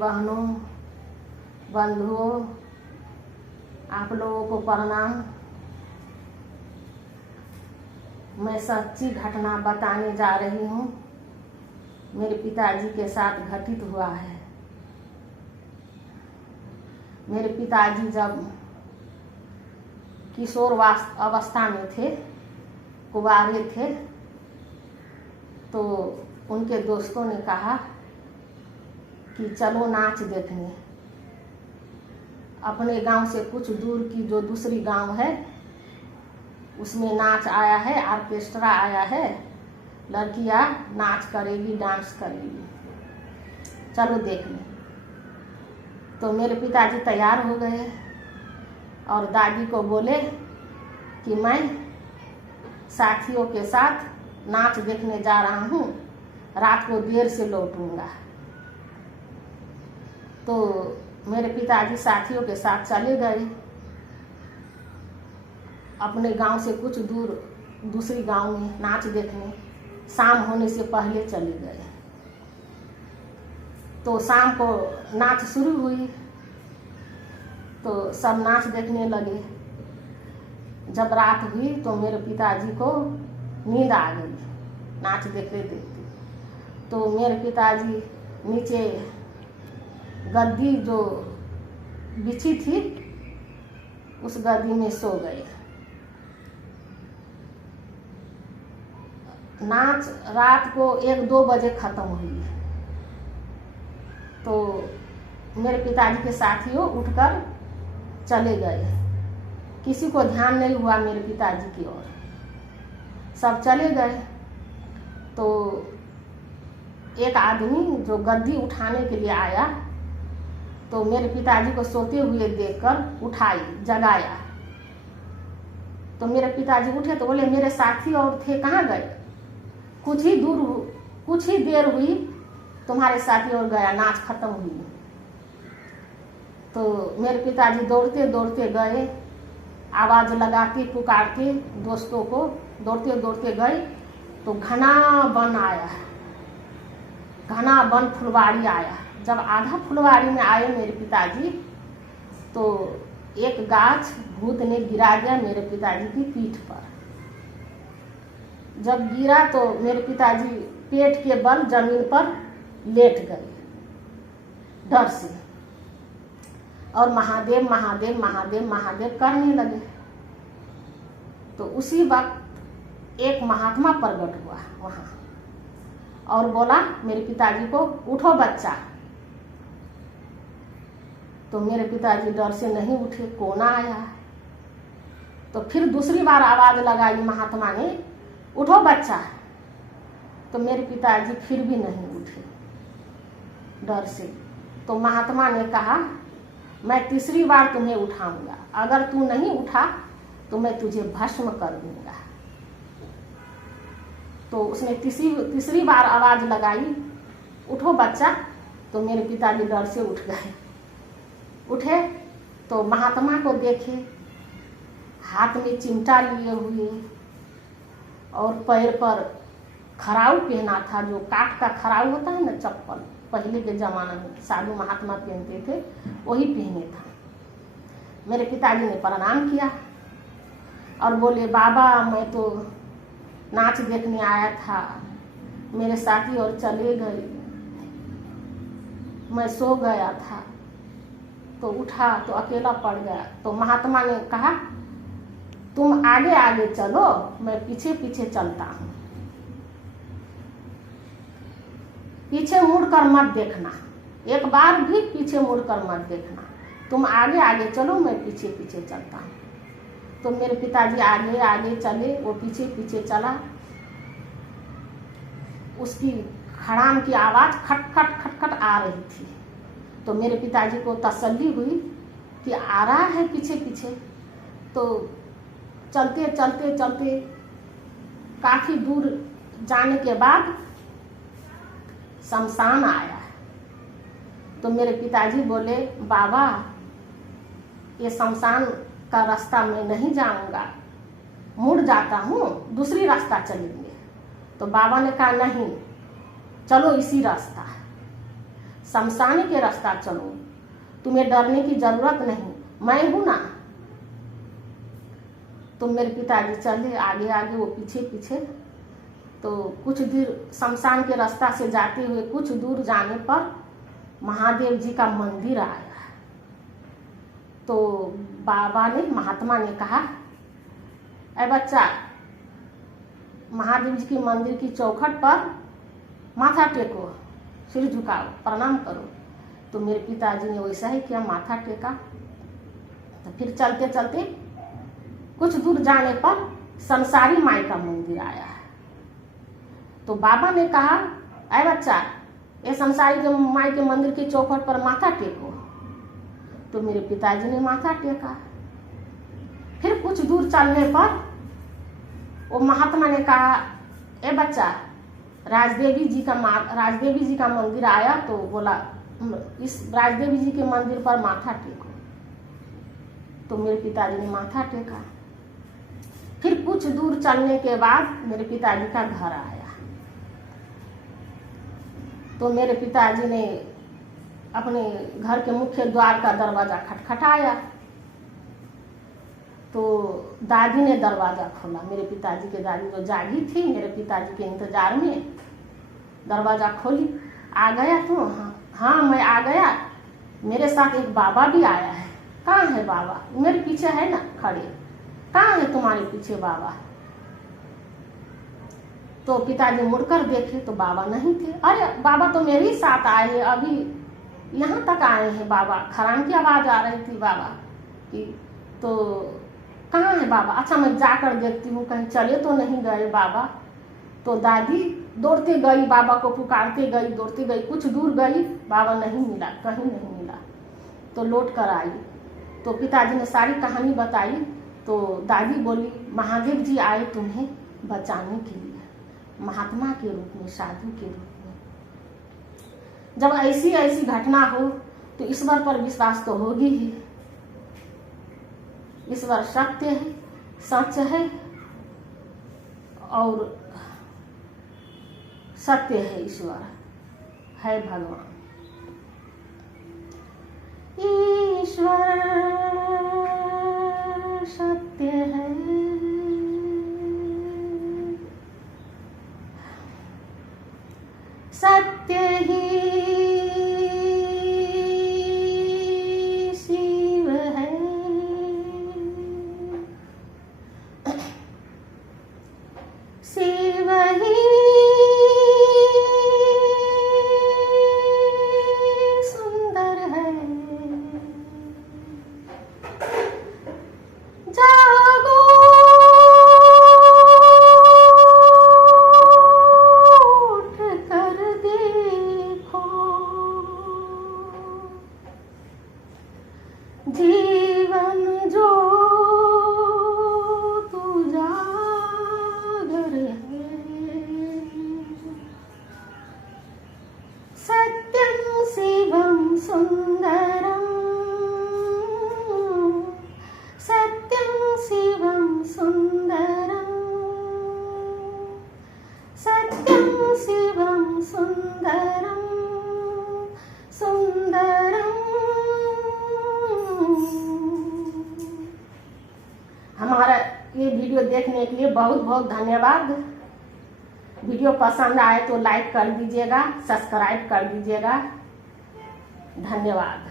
बहनों, बंधुओं, आप लोगों को प्रणाम। मैं सच्ची घटना बताने जा रही हूँ। मेरे पिताजी के साथ घटित हुआ है। मेरे पिताजी जब किशोर अवस्था में थे, कुंवारे थे, तो उनके दोस्तों ने कहा कि चलो नाच देखने। अपने गांव से कुछ दूर की जो दूसरी गांव है उसमें नाच आया है, ऑर्केस्ट्रा आया है, लड़कियां नाच करेगी, डांस करेगी, चलो देखने। तो मेरे पिताजी तैयार हो गए और दादी को बोले कि मैं साथियों के साथ नाच देखने जा रहा हूँ, रात को देर से लौटूंगा। तो मेरे पिताजी साथियों के साथ चले गए। अपने गांव से कुछ दूर दूसरी गांव में नाच देखने शाम होने से पहले चले गए। तो शाम को नाच शुरू हुई तो सब नाच देखने लगे। जब रात हुई तो मेरे पिताजी को नींद आ गई नाच देखते देखते। तो मेरे पिताजी नीचे गद्दी जो बिछी थी उस गद्दी में सो गए। नाच रात को 1-2 बजे खत्म हुई। तो मेरे पिताजी के साथियों उठकर चले गए। किसी को ध्यान नहीं हुआ मेरे पिताजी की ओर, सब चले गए। तो एक आदमी जो गद्दी उठाने के लिए आया तो मेरे पिताजी को सोते हुए देखकर उठाई, जगाया। तो मेरे पिताजी उठे तो बोले मेरे साथी और थे कहाँ गए? कुछ ही देर हुई तुम्हारे साथी और गया, नाच खत्म हुई। तो मेरे पिताजी दौड़ते दौड़ते गए, आवाज लगाते पुकारते दोस्तों को, दौड़ते दौड़ते गए तो घना वन आया, घना वन फुलवाड़ी आया। जब आधा फुलवाड़ी में आए मेरे पिताजी तो एक गाछ भूत ने गिरा दिया मेरे पिताजी की पीठ पर। जब गिरा तो मेरे पिताजी पेट के बल जमीन पर लेट गए डर से और महादेव महादेव महादेव महादेव करने लगे। तो उसी वक्त एक महात्मा प्रकट हुआ वहां और बोला मेरे पिताजी को, उठो बच्चा। तो मेरे पिताजी डर से नहीं उठे, कौन आया? तो फिर दूसरी बार आवाज लगाई महात्मा ने, उठो बच्चा। तो मेरे पिताजी फिर भी नहीं उठे डर से। तो महात्मा ने कहा मैं तीसरी बार तुम्हें उठाऊंगा, अगर तू नहीं उठा तो मैं तुझे भस्म कर दूंगा। तो उसने तीसरी बार आवाज लगाई, उठो बच्चा। तो मेरे पिताजी डर से उठ गए। उठे तो महात्मा को देखे, हाथ में चिमटा लिए हुए और पैर पर खराउ पहना था, जो काठ का खराउ होता है ना, चप्पल, पहले के जमाने में साधु महात्मा पहनते थे, वही पहने था। मेरे पिताजी ने प्रणाम किया और बोले बाबा मैं तो नाच देखने आया था, मेरे साथी और चले गए, मैं सो गया था, तो उठा तो अकेला पड़ गया। तो महात्मा ने कहा तुम आगे आगे चलो, मैं पीछे पीछे चलता हूँ, पीछे मुड़कर मत देखना, एक बार भी पीछे मुड़कर मत देखना, तुम आगे आगे चलो, मैं पीछे पीछे चलता हूँ। तो मेरे पिताजी आगे आगे चले, वो पीछे पीछे चला। उसकी खड़ाम की आवाज खटखट खटखट आ रही थी। तो मेरे पिताजी को तसल्ली हुई कि आ रहा है पीछे पीछे। तो चलते चलते चलते काफी दूर जाने के बाद शमशान आया। तो मेरे पिताजी बोले बाबा ये शमशान का रास्ता मैं नहीं जाऊंगा, मुड़ जाता हूँ, दूसरी रास्ता चलेंगे। तो बाबा ने कहा नहीं, चलो इसी रास्ता। शमशान के रास्ता चलो, तुम्हें डरने की जरूरत नहीं, मैं हूं ना। तो मेरे पिताजी चले आगे आगे, वो पीछे पीछे। तो कुछ दूर शमशान के रास्ता से जाते हुए कुछ दूर जाने पर महादेव जी का मंदिर आया। तो बाबा ने, महात्मा ने कहा, ऐ बच्चा, महादेव जी के मंदिर की चौखट पर माथा टेको, सिर झुकाओ, प्रणाम करो। तो मेरे पिताजी ने वैसा ही किया, माथा टेका। तो फिर चलते चलते कुछ दूर जाने पर संसारी माई का मंदिर आया। तो बाबा ने कहा, ऐ बच्चा, ये संसारी के माई के मंदिर की चौखट पर माथा टेको। तो मेरे पिताजी ने माथा टेका। फिर कुछ दूर चलने पर वो महात्मा ने कहा, ए बच्चा, राजदेवी जी का मंदिर आया। तो बोला, इस राजदेवी जी के मंदिर पर माथा टेको। तो मेरे पिताजी ने माथा टेका। फिर कुछ दूर चलने के बाद मेरे पिताजी का घर आया। तो मेरे पिताजी ने अपने घर के मुख्य द्वार का दरवाजा खटखटाया। तो दादी ने दरवाजा खोला। मेरे पिताजी के दादी जो जागी थी, मेरे पिताजी के इंतजार में दरवाजा खोली। आ गया तू? हाँ मैं आ गया। मेरे साथ एक बाबा भी आया है। कहाँ है बाबा? मेरे पीछे है ना खड़े। कहाँ है तुम्हारे पीछे बाबा? तो पिताजी मुड़कर देखे तो बाबा नहीं थे। अरे बाबा तो मेरे ही साथ आए हैं, अभी यहाँ तक आए हैं बाबा। खराम की आवाज आ रही थी बाबा की। तो कहाँ है बाबा? अच्छा मैं जाकर देखती हूँ, कहीं चले तो नहीं गए बाबा। तो दादी दौड़ते गई, बाबा को पुकारते गई, दौड़ते गई। कुछ दूर गई, बाबा नहीं मिला, कहीं नहीं मिला। तो लौट कर आई। तो पिताजी ने सारी कहानी बताई। तो दादी बोली, महादेव जी आए तुम्हें बचाने के लिए, महात्मा के रूप में, साधु के रूप में। जब ऐसी ऐसी घटना हो तो ईश्वर पर विश्वास तो होगी ही। ईश्वर सत्य है, सच है और सत्य है। ईश्वर है भगवान। ईश्वर सत्य है, सत्य ही शिव है। शिव ही सुंदर है। जागो जीवन जो तू जागर है। सत्यं शिवं सुंदरं, सत्यं शिवं सुंदरं, सत्यं शिवं सुंदरं, सुंदरं। हमारा ये वीडियो देखने के लिए बहुत बहुत धन्यवाद। वीडियो पसंद आए तो लाइक कर दीजिएगा, सब्सक्राइब कर दीजिएगा। धन्यवाद।